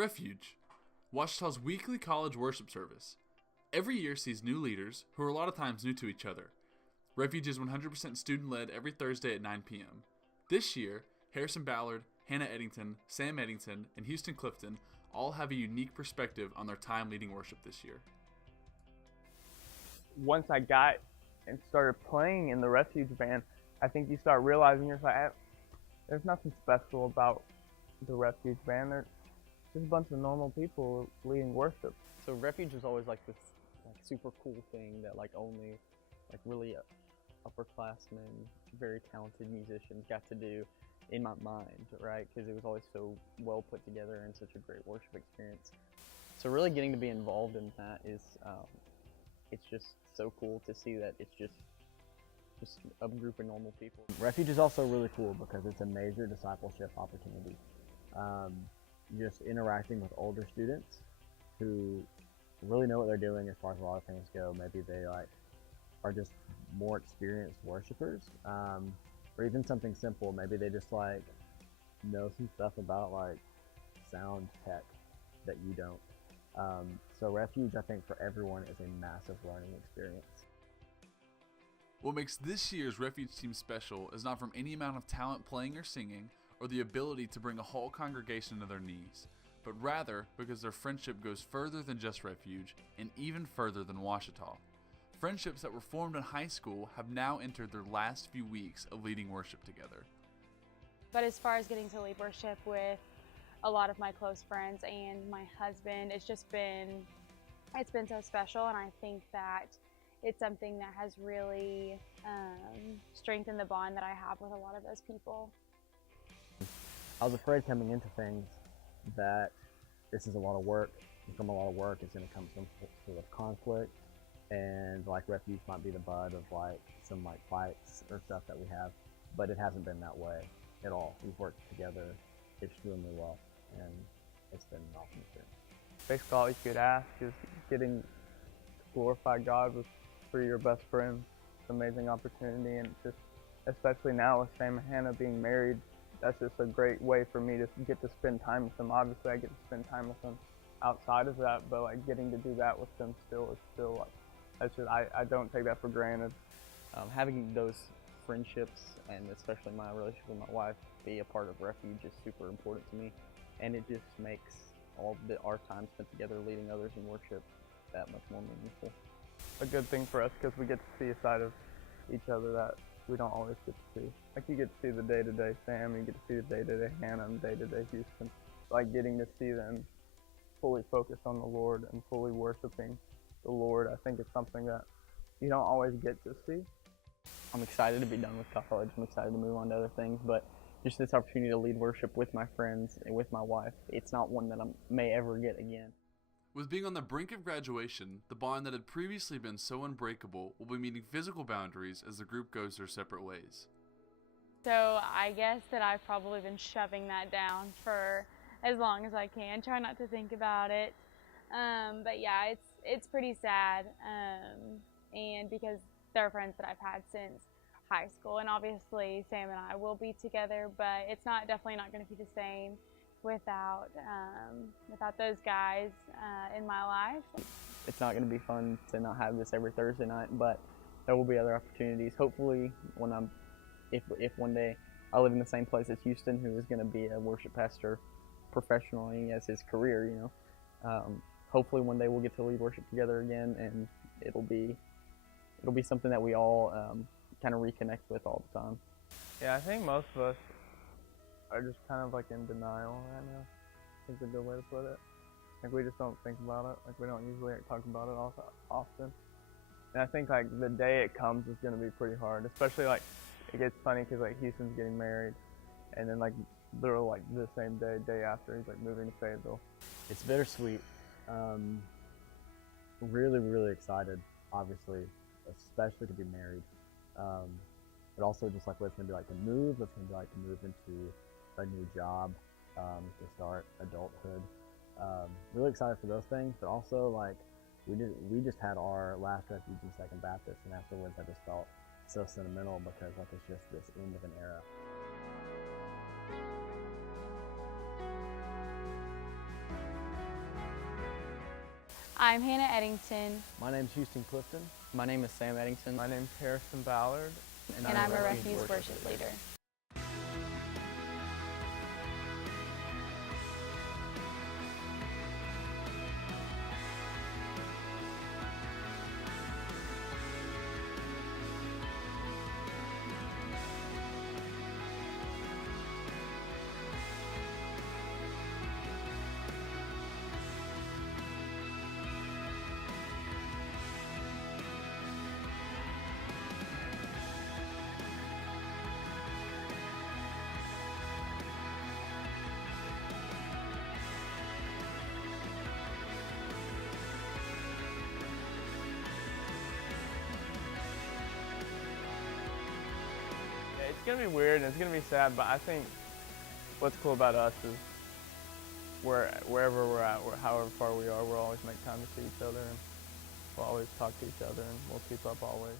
Refuge, Ouachita's weekly college worship service. Every year sees new leaders, who are a lot of times new to each other. Refuge is 100% student-led every Thursday at 9 p.m. This year, Harrison Ballard, Hannah Eddington, Sam Eddington, and Houston Clifton all have a unique perspective on their time leading worship this year. Once I got and started playing in the Refuge band, I think you start realizing there's nothing special about the Refuge band. They're just a bunch of normal people leading worship. So Refuge was always like this super cool thing that only really upperclassmen, very talented musicians got to do in my mind, right? Because it was always so well put together and such a great worship experience. So really getting to be involved in that is, it's just so cool to see that it's just a group of normal people. Refuge is also really cool because it's a major discipleship opportunity. Just interacting with older students who really know what they're doing as far as a lot of things go. Maybe they are just more experienced worshipers, or even something simple. Maybe they just know some stuff about sound tech that you don't. So Refuge, I think, for everyone is a massive learning experience. What makes this year's Refuge team special is not from any amount of talent playing or singing, or the ability to bring a whole congregation to their knees, but rather because their friendship goes further than just Refuge, and even further than Ouachita. Friendships that were formed in high school have now entered their last few weeks of leading worship together. But as far as getting to lead worship with a lot of my close friends and my husband, it's been so special, and I think that it's something that has really strengthened the bond that I have with a lot of those people. I was afraid coming into things that this is a lot of work, and from a lot of work it's going to come some sort of conflict, and Refuge might be the butt of some fights or stuff that we have, but it hasn't been that way at all. We've worked together extremely well, and it's been an awesome experience. Basically all you could ask is getting to glorify God for your best friend. It's an amazing opportunity, and just especially now with Sam and Hannah being married, that's just a great way for me to get to spend time with them. Obviously I get to spend time with them outside of that, but getting to do that with them I don't take that for granted. Having those friendships, and especially my relationship with my wife, be a part of Refuge is super important to me, and it just makes our time spent together leading others in worship that much more meaningful. A good thing for us because we get to see a side of each other that we don't always get to see. You get to see the day-to-day Sam, you get to see the day-to-day Hannah, and day-to-day Houston. Getting to see them fully focused on the Lord and fully worshiping the Lord, I think it's something that you don't always get to see. I'm excited to be done with college. I'm excited to move on to other things, but just this opportunity to lead worship with my friends and with my wife, it's not one that I may ever get again. With being on the brink of graduation, the bond that had previously been so unbreakable will be meeting physical boundaries as the group goes their separate ways. So I guess that I've probably been shoving that down for as long as I can, try not to think about it. But yeah, it's pretty sad, and because they're friends that I've had since high school, and obviously Sam and I will be together, but it's definitely not going to be the same without those guys in my life. It's not going to be fun to not have this every Thursday night, but there will be other opportunities. Hopefully, if one day I live in the same place as Houston, who is going to be a worship pastor professionally as his career, hopefully one day we'll get to lead worship together again, and it'll be something that we all kind of reconnect with all the time. Yeah, I think most of us are just kind of in denial right now. I think it's a good way to put it. We just don't think about it. We don't usually talk about it often. And I think the day it comes is going to be pretty hard, especially it gets funny because Houston's getting married, and then literally the same day after, he's moving to Fayetteville. It's bittersweet. Really, really excited, obviously, especially to be married. But also just what it's going to be to move, what's going to be to move into a new job, to start adulthood. Really excited for those things, but also we just had our last Refuge in Second Baptist, and afterwards I just felt so sentimental because it's just this end of an era. I'm Hannah Eddington, My name's Houston Clifton. My name is Sam Eddington. My name's Harrison Ballard. and I'm a Refuge Worship Leader. Yeah, it's gonna be weird and it's gonna be sad, but I think what's cool about us is wherever we're at, however far we are, we'll always make time to see each other, and we'll always talk to each other, and we'll keep up always.